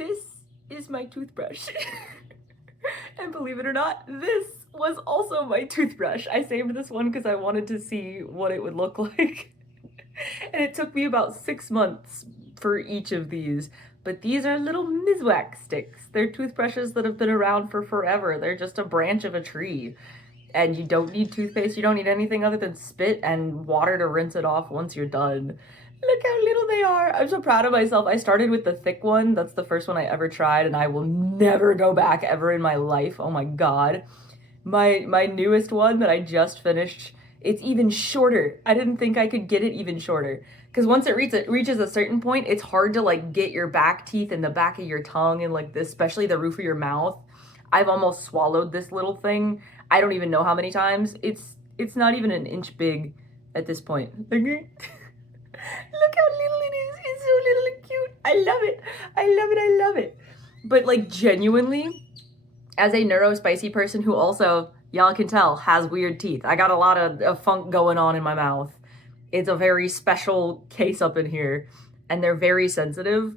This is my toothbrush. And believe it or not, this was also my toothbrush. I saved this one because I wanted to see what it would look like. And it took me about 6 months for each of these. But these are little miswak sticks. They're toothbrushes that have been around for forever. They're just a branch of a tree. And you don't need toothpaste, you don't need anything other than spit and water to rinse it off once you're done. Look how little they are. I'm so proud of myself. I started with the thick one. That's the first one I ever tried, and I will never go back ever in my life. Oh my God. My newest one that I just finished, it's even shorter. I didn't think I could get it even shorter. Because once it reaches a certain point, it's hard to like get your back teeth and the back of your tongue and like this, especially the roof of your mouth. I've almost swallowed this little thing. I don't even know how many times. It's not even an inch big at this point. Look how little it is. It's so little and cute. I love it. I love it. I love it. But like genuinely, as a neurospicy person who also, y'all can tell, has weird teeth. I got a lot of funk going on in my mouth. It's a very special case up in here, and they're very sensitive.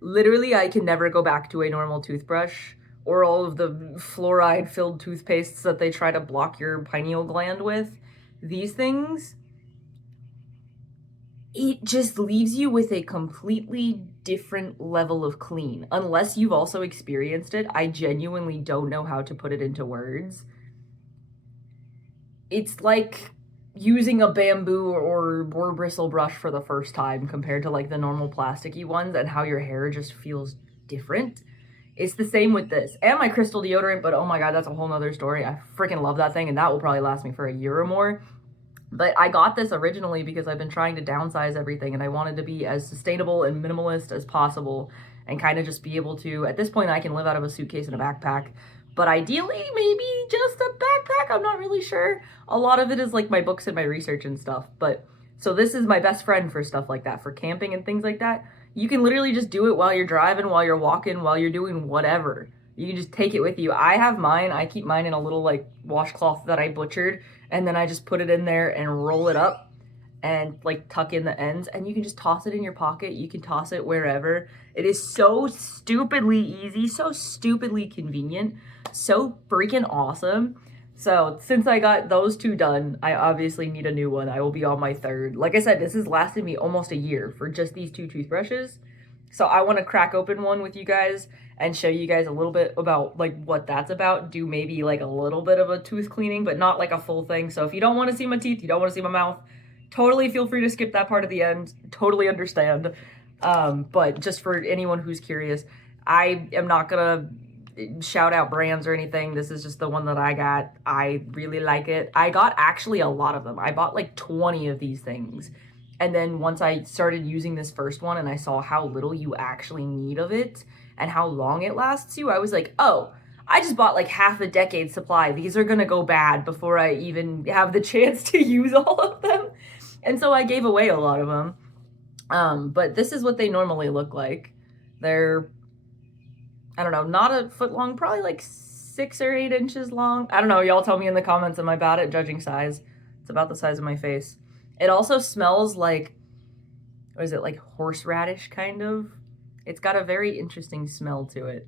Literally, I can never go back to a normal toothbrush or all of the fluoride-filled toothpastes that they try to block your pineal gland with. These things, it just leaves you with a completely different level of clean. Unless you've also experienced it, I genuinely don't know how to put it into words. It's like using a bamboo or boar bristle brush for the first time compared to like the normal plasticky ones, and how your hair just feels different. It's the same with this and my crystal deodorant, but oh my God, that's a whole nother story. I freaking love that thing, and that will probably last me for a year or more. But I got this originally because I've been trying to downsize everything, and I wanted to be as sustainable and minimalist as possible and kind of just be able to, at this point I can live out of a suitcase and a backpack, but ideally maybe just a backpack. I'm not really sure. A lot of it is like my books and my research and stuff. But so this is my best friend for stuff like that, for camping and things like that. You can literally just do it while you're driving, while you're walking, while you're doing whatever. You can just take it with you. I have mine. I keep mine in a little like washcloth that I butchered, and then I just put it in there and roll it up and like tuck in the ends, and you can just toss it in your pocket. You can toss it wherever. It is so stupidly easy, so stupidly convenient, so freaking awesome. So since I got those two done, I obviously need a new one. I will be on my third. Like I said, this has lasted me almost a year for just these two toothbrushes. So I want to crack open one with you guys and show you guys a little bit about like what that's about. Do maybe like a little bit of a tooth cleaning, but not like a full thing. So if you don't want to see my teeth, you don't want to see my mouth, totally feel free to skip that part at the end. Totally understand. But just for anyone who's curious, I am not gonna shout out brands or anything. This is just the one that I got. I really like it. I got actually a lot of them. I bought like 20 of these things. And then once I started using this first one and I saw how little you actually need of it and how long it lasts you, I was like, oh, I just bought like half a decade supply. These are gonna go bad before I even have the chance to use all of them. And so I gave away a lot of them. But this is what they normally look like. They're, I don't know, not a foot long, probably like 6 or 8 inches long. I don't know, y'all tell me in the comments, am I bad at judging size? It's about the size of my face. It also smells like, what is it, like horseradish kind of? It's got a very interesting smell to it.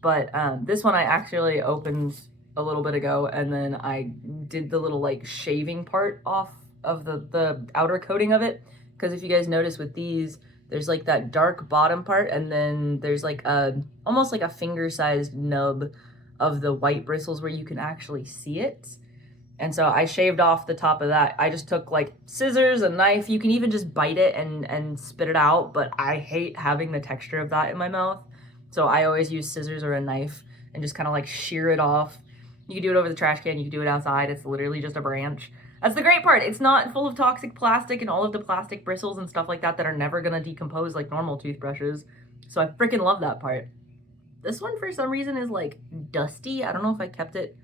But this one I actually opened a little bit ago, and then I did the little like shaving part off of the outer coating of it. Because if you guys notice with these, there's like that dark bottom part, and then there's like a, almost like a finger-sized nub of the white bristles where you can actually see it. And so I shaved off the top of that. I just took like scissors, a knife. You can even just bite it and spit it out, but I hate having the texture of that in my mouth. So I always use scissors or a knife and just kind of like shear it off. You can do it over the trash can. You can do it outside. It's literally just a branch. That's the great part. It's not full of toxic plastic and all of the plastic bristles and stuff like that that are never going to decompose like normal toothbrushes. So I freaking love that part. This one for some reason is like dusty. I don't know if I kept it,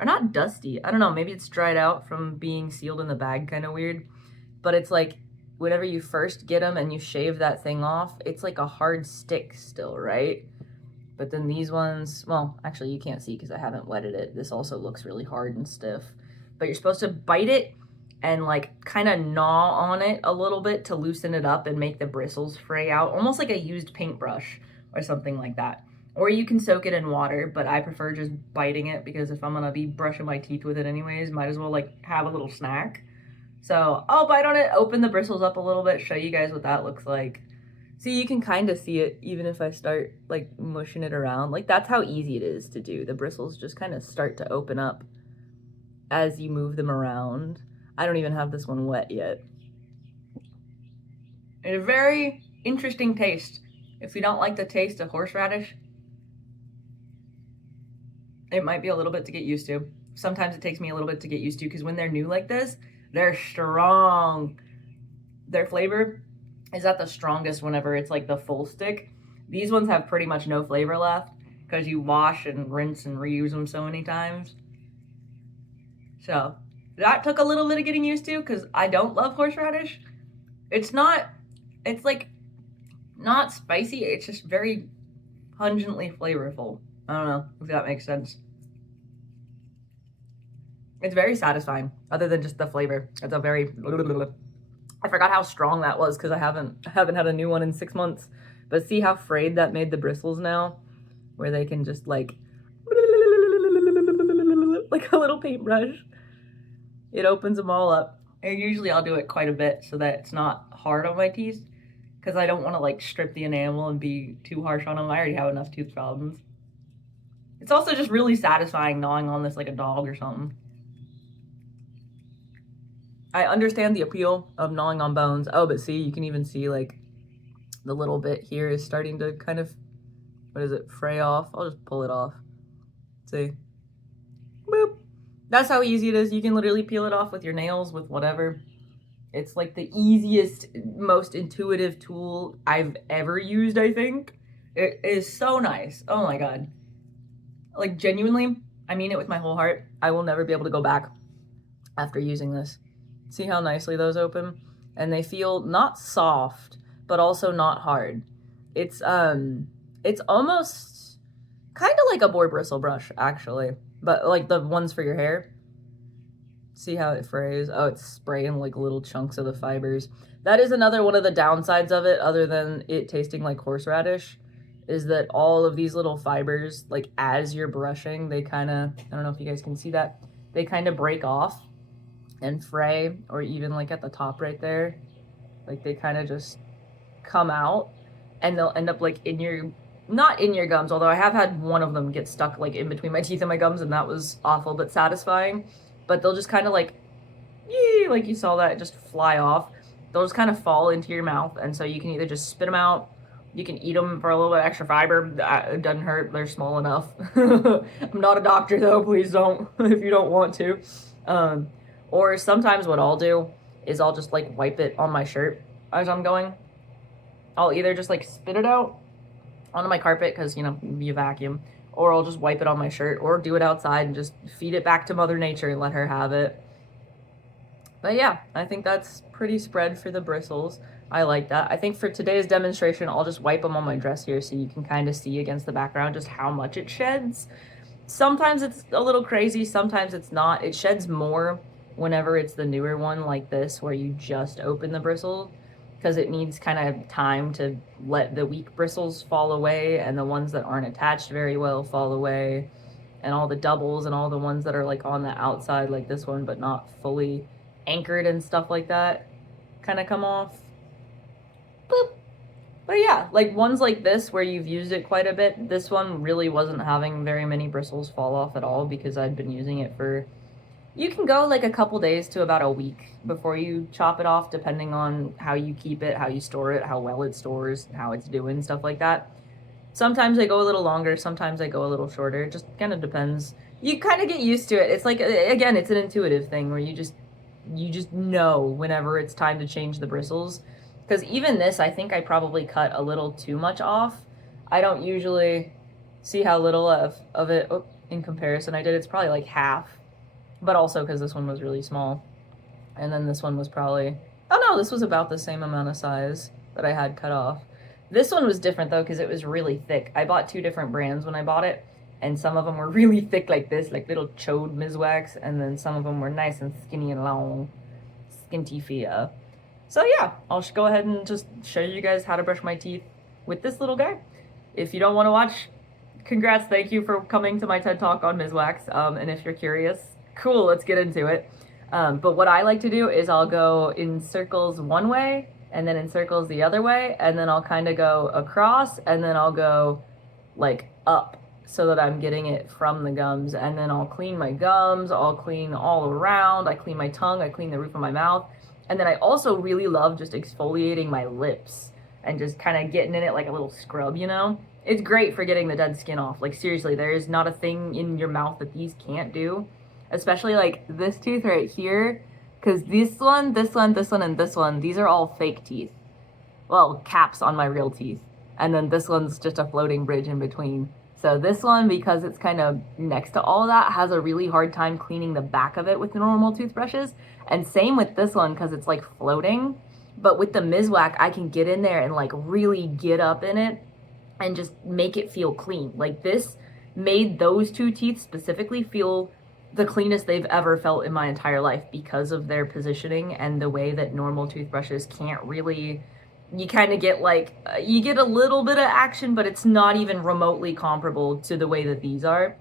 or not dusty. I don't know. Maybe it's dried out from being sealed in the bag, kind of weird. But it's like whenever you first get them and you shave that thing off, it's like a hard stick still, right? But then these ones, well, actually you can't see because I haven't wetted it. This also looks really hard and stiff. But you're supposed to bite it and like kind of gnaw on it a little bit to loosen it up and make the bristles fray out, almost like a used paintbrush. or something like that. Or you can soak it in water, but I prefer just biting it because if I'm gonna be brushing my teeth with it anyways, might as well like have a little snack. So I'll bite on it, open the bristles up a little bit, show you guys what that looks like. See, you can kind of see it even if I start like mushing it around. Like that's how easy it is to do. The bristles just kind of start to open up as you move them around. I don't even have this one wet yet. It's a very interesting taste. If you don't like the taste of horseradish, it might be a little bit to get used to. Sometimes it takes me a little bit to get used to because when they're new like this, they're strong. Their flavor is at the strongest whenever it's like the full stick. These ones have pretty much no flavor left because you wash and rinse and reuse them so many times. So that took a little bit of getting used to because I don't love horseradish. It's like not spicy. It's just very pungently flavorful. I don't know if that makes sense. It's very satisfying other than just the flavor. It's a very, I forgot how strong that was because I haven't had a new one in 6 months. But see how frayed that made the bristles now? Where they can just like a little paintbrush. It opens them all up. And usually I'll do it quite a bit so that it's not hard on my teeth because I don't want to like strip the enamel and be too harsh on them. I already have enough tooth problems. It's also just really satisfying gnawing on this like a dog or something. I understand the appeal of gnawing on bones. Oh, but see, you can even see like the little bit here is starting to kind of, what is it, fray off. I'll just pull it off. See? Boop. That's how easy it is. You can literally peel it off with your nails, with whatever. It's like the easiest, most intuitive tool I've ever used, I think. It is so nice. Oh my God. Like genuinely, I mean it with my whole heart. I will never be able to go back after using this. See how nicely those open? And they feel not soft, but also not hard. It's almost kind of like a boar bristle brush, actually. But like the ones for your hair. See how it frays? Oh, it's spraying like little chunks of the fibers. That is another one of the downsides of it, other than it tasting like horseradish, is that all of these little fibers, like as you're brushing, they kind of, I don't know if you guys can see that, they kind of break off and fray, or even like at the top right there, like they kind of just come out and they'll end up like in your, not in your gums, although I have had one of them get stuck like in between my teeth and my gums and that was awful but satisfying. But they'll just kind of like, yee, like you saw that just fly off. They'll just kind of fall into your mouth, and so you can either just spit them out, you can eat them for a little bit extra fiber. It doesn't hurt. They're small enough. I'm not a doctor though. Please don't if you don't want to. Or sometimes what I'll do is I'll just like wipe it on my shirt as I'm going. I'll either just like spit it out onto my carpet because, you know, you vacuum, or I'll just wipe it on my shirt or do it outside and just feed it back to Mother Nature and let her have it. But yeah, I think that's pretty spread for the bristles. I like that. I think for today's demonstration, I'll just wipe them on my dress here so you can kind of see against the background just how much it sheds. Sometimes it's a little crazy, sometimes it's not. It sheds more whenever it's the newer one like this where you just open the bristle, because it needs kind of time to let the weak bristles fall away and the ones that aren't attached very well fall away, and all the doubles and all the ones that are like on the outside like this one but not fully anchored and stuff like that kind of come off. Boop. But yeah, like ones like this where you've used it quite a bit, this one really wasn't having very many bristles fall off at all because I'd been using it for, you can go like a couple days to about a week before you chop it off, depending on how you keep it, how you store it, how well it stores, how it's doing, stuff like that. Sometimes they go a little longer, sometimes they go a little shorter. It just kind of depends. You kind of get used to it. It's like, again, it's an intuitive thing where you just know whenever it's time to change the bristles. Because even this, I think I probably cut a little too much off. I don't usually see how little of it in comparison I did. It's probably like half. But also because this one was really small. And then this one was probably, oh no, this was about the same amount of size that I had cut off. This one was different though because it was really thick. I bought 2 different brands when I bought it. And some of them were really thick like this, like little chode miswaks. And then some of them were nice and skinny and long. Skinty fia. So yeah, I'll go ahead and just show you guys how to brush my teeth with this little guy. If you don't want to watch, congrats, thank you for coming to my TED Talk on miswax. And if you're curious, cool, let's get into it. But what I like to do is I'll go in circles one way, and then in circles the other way, and then I'll kind of go across, and then I'll go like up so that I'm getting it from the gums. And then I'll clean my gums, I'll clean all around, I clean my tongue, I clean the roof of my mouth. And then I also really love just exfoliating my lips and just kind of getting in it like a little scrub, you know? It's great for getting the dead skin off. Like, seriously, there is not a thing in your mouth that these can't do. Especially like this tooth right here, because this one, this one, this one, and this one, these are all fake teeth. Well, caps on my real teeth. And then this one's just a floating bridge in between. So this one, because it's kind of next to all of that, has a really hard time cleaning the back of it with the normal toothbrushes. And same with this one, because it's like floating. But with the miswak, I can get in there and like really get up in it and just make it feel clean. Like this made those two teeth specifically feel the cleanest they've ever felt in my entire life because of their positioning and the way that normal toothbrushes can't really. You kind of get like, you get a little bit of action, but it's not even remotely comparable to the way that these are.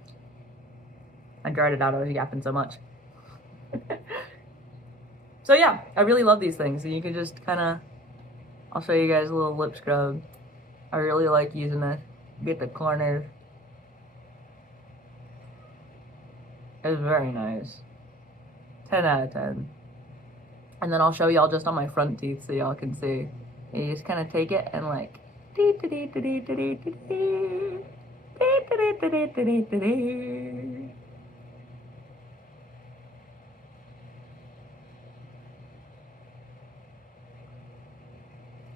I dried it out, I was yapping so much. So yeah, I really love these things. And you can just kind of, I'll show you guys a little lip scrub. I really like using this. Get the corners. It's very nice. 10 out of 10. And then I'll show y'all just on my front teeth so y'all can see. And you just kind of take it and like.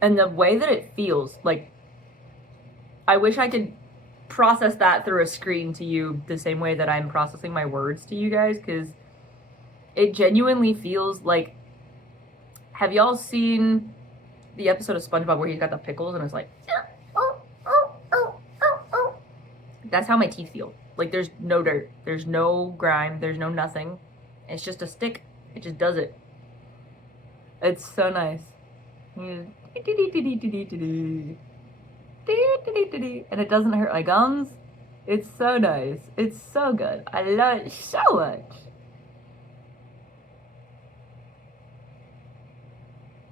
And the way that it feels, like, I wish I could process that through a screen to you the same way that I'm processing my words to you guys, because it genuinely feels like, have y'all seen the episode of SpongeBob where he's got the pickles and it's like, that's how my teeth feel. Like there's no dirt, there's no grime, there's no nothing. It's just a stick. It just does it. It's so nice. And it doesn't hurt my gums. It's so nice. It's so good. I love it so much.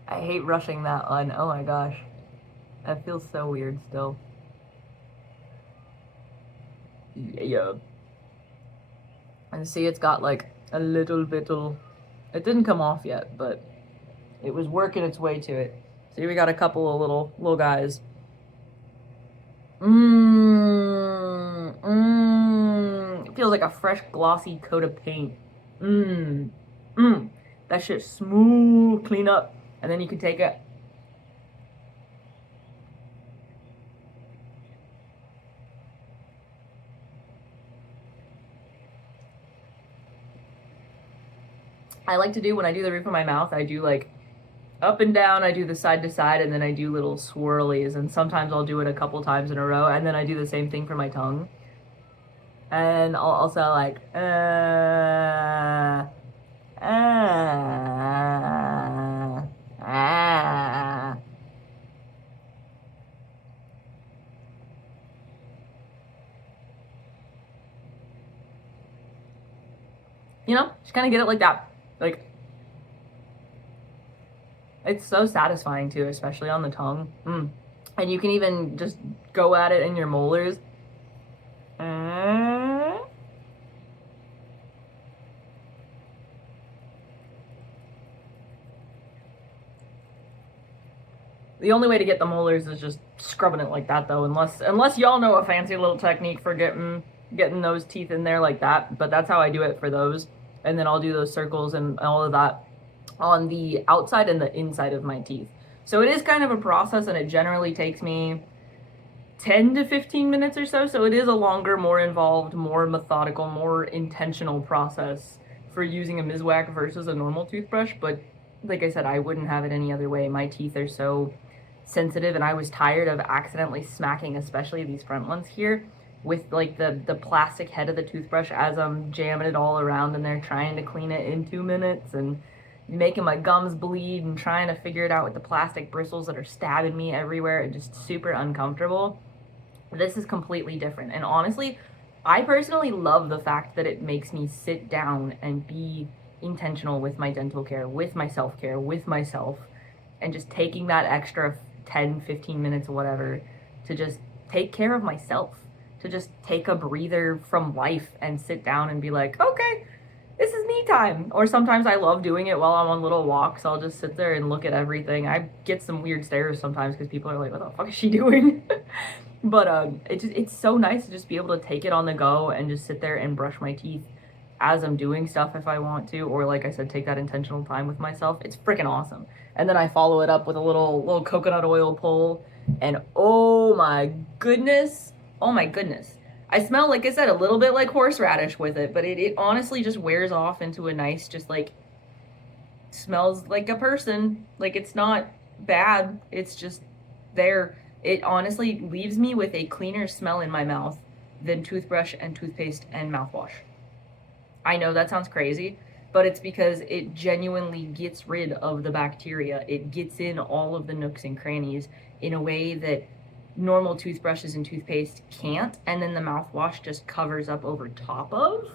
I hate rushing that on. Oh my gosh. That feels so weird still. Yeah. And see, it's got like a little bit. It didn't come off yet, but it was working its way to it. See, we got a couple of little guys. It feels like a fresh glossy coat of paint. That shit's smooth, clean up. And then you can take it. I like to do, when I do the roof of my mouth, I do like up and down, I do the side to side, and then I do little swirlies, and sometimes I'll do it a couple times in a row, and then I do the same thing for my tongue. And I'll also like, you know, just kind of get it like that. Like, it's so satisfying too, especially on the tongue. And you can even just go at it in your molars. The only way to get the molars is just scrubbing it like that, though, unless y'all know a fancy little technique for getting those teeth in there like that. But that's how I do it for those. And then I'll do those circles and all of that on the outside and the inside of my teeth. So it is kind of a process, and it generally takes me 10 to 15 minutes or so. So it is a longer, more involved, more methodical, more intentional process for using a miswak versus a normal toothbrush. But like I said, I wouldn't have it any other way. My teeth are so sensitive, and I was tired of accidentally smacking, especially these front ones here, with like the plastic head of the toothbrush as I'm jamming it all around in there trying to clean it in 2 minutes, and making my gums bleed and trying to figure it out with the plastic bristles that are stabbing me everywhere and just super uncomfortable. This is completely different. And honestly, I personally love the fact that it makes me sit down and be intentional with my dental care, with my self-care, with myself, and just taking that extra 10, 15 minutes or whatever to just take care of myself, to just take a breather from life and sit down and be like, okay, this is me time. Or sometimes I love doing it while I'm on little walks. I'll just sit there and look at everything. I get some weird stares sometimes because people are like, what the fuck is she doing? But it's so nice to just be able to take it on the go and just sit there and brush my teeth as I'm doing stuff if I want to, or like I said, take that intentional time with myself. It's freaking awesome. And then I follow it up with a little coconut oil pull, and oh my goodness, I smell, like I said, a little bit like horseradish with it, but it honestly just wears off into a nice, just like, smells like a person. Like, it's not bad, it's just there. It honestly leaves me with a cleaner smell in my mouth than toothbrush and toothpaste and mouthwash. I know that sounds crazy, but it's because it genuinely gets rid of the bacteria. It gets in all of the nooks and crannies in a way that normal toothbrushes and toothpaste can't, and then the mouthwash just covers up over top of.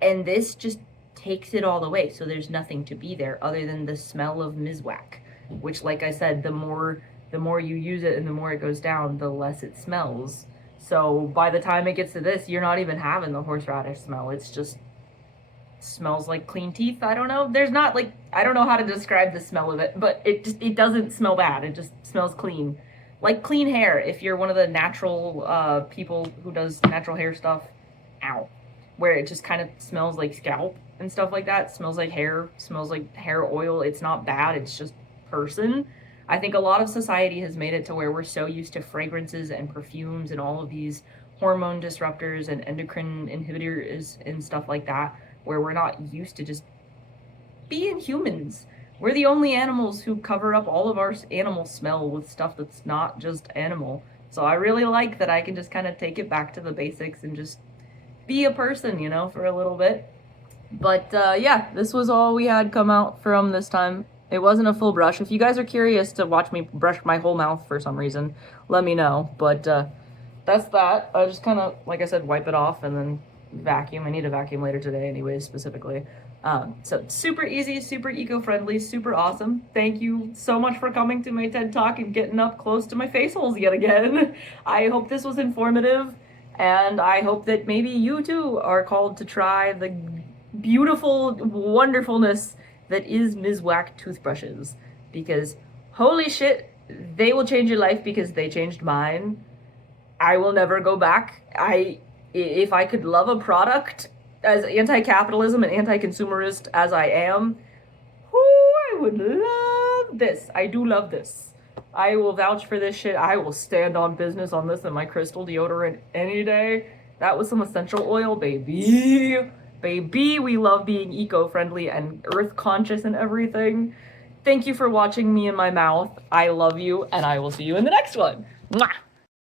And this just takes it all away, so there's nothing to be there other than the smell of miswak, which, like I said, the more you use it and the more it goes down, the less it smells. So by the time it gets to this, you're not even having the horseradish smell. It's just smells like clean teeth. I don't know. There's not, like, I don't know how to describe the smell of it, but it doesn't smell bad. It just smells clean. Like clean hair, if you're one of the natural people who does natural hair stuff. Ow. Where it just kind of smells like scalp and stuff like that. Smells like hair, smells like hair oil. It's not bad, it's just person. I think a lot of society has made it to where we're so used to fragrances and perfumes and all of these hormone disruptors and endocrine inhibitors and stuff like that, where we're not used to just being humans. We're the only animals who cover up all of our animal smell with stuff that's not just animal. So I really like that I can just kind of take it back to the basics and just be a person, you know, for a little bit. But yeah, this was all we had come out from this time. It wasn't a full brush. If you guys are curious to watch me brush my whole mouth for some reason, let me know. But that's that. I just kind of, like I said, wipe it off and then vacuum. I need a vacuum later today anyways, specifically. So super easy, super eco-friendly, super awesome. Thank you so much for coming to my TED Talk and getting up close to my face holes yet again. I hope this was informative, and I hope that maybe you too are called to try the beautiful wonderfulness that is miswak toothbrushes, because holy shit, they will change your life because they changed mine. I will never go back. If I could love a product as anti-capitalism and anti-consumerist as I am, I would love this. I do love this. I will vouch for this shit. I will stand on business on this and my crystal deodorant any day. That was some essential oil, baby. Baby, we love being eco-friendly and earth-conscious and everything. Thank you for watching me in my mouth. I love you, and I will see you in the next one. Mwah!